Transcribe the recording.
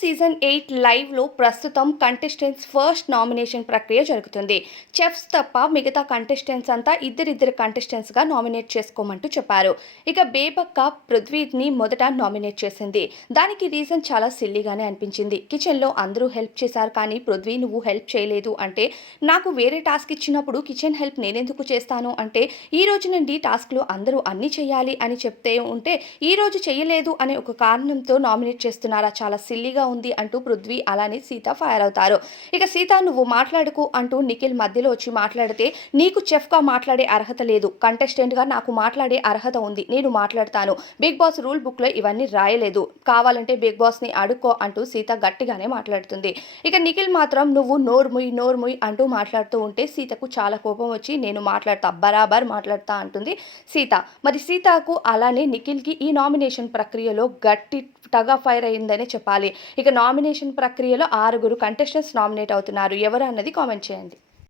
Season eight లైవ్లో ప్రస్తుతం contestants first nomination ప్రక్రియ జరుగుతుంది. చెఫ్స్ తప్ప మిగతా కంటెస్టెంట్స్ అంతా ఇద్దరిద్దరు కంటెస్టెంట్స్గా నామినేట్ చేసుకోమంటూ చెప్పారు. ఇక బేబక్క పృథ్వీని మొదట నామినేట్ చేసింది. దానికి రీజన్ చాలా సిల్లీగానే అనిపించింది. కిచెన్లో అందరూ హెల్ప్ చేశారు కానీ పృథ్వీ నువ్వు హెల్ప్ చేయలేదు అంటే నాకు వేరే టాస్క్ ఇచ్చినప్పుడు కిచెన్ హెల్ప్ నేనెందుకు చేస్తాను? అంటే ఈ రోజు నుండి టాస్క్లు అందరూ అన్నీ చేయాలి అని చెప్తే ఉంటే ఈ రోజు చేయలేదు అనే ఒక కారణంతో నామినేట్ చేస్తున్నారా చాలా సిల్లీగా ఉంది అంటూ పృథ్వీ అలానే సీత ఫైర్ అవుతారు. ఇక సీత నువ్వు మాట్లాడుకు అంటూ నిఖిల్ మధ్యలో వచ్చి మాట్లాడితే నీకు చెఫ్గా మాట్లాడే అర్హత లేదు. కంటెస్టెంట్గా నాకు మాట్లాడే అర్హత ఉంది. నేను మాట్లాడతాను. బిగ్ బాస్ రూల్ బుక్లో ఇవన్నీ రాయలేదు. కావాలంటే బిగ్ బాస్ని అడుక్కో అంటూ సీత గట్టిగానే మాట్లాడుతుంది. ఇక నిఖిల్ మాత్రం నువ్వు నోర్ముయ్ నోర్ముయ్ అంటూ మాట్లాడుతూ ఉంటే సీతకు చాలా కోపం వచ్చి నేను మాట్లాడతా బరాబర్ మాట్లాడతా అంటుంది సీత. మరి సీతకు అలానే నిఖిల్కి ఈ నామినేషన్ ప్రక్రియలో గట్టి టగా ఫైర్ అయిందనే చెప్పాలి. ఇక నామినేషన్ ప్రక్రియలో ఆరుగురు కంటెస్టెంట్స్ నామినేట్ అవుతున్నారు. ఎవరు అన్నది కామెంట్ చేయండి.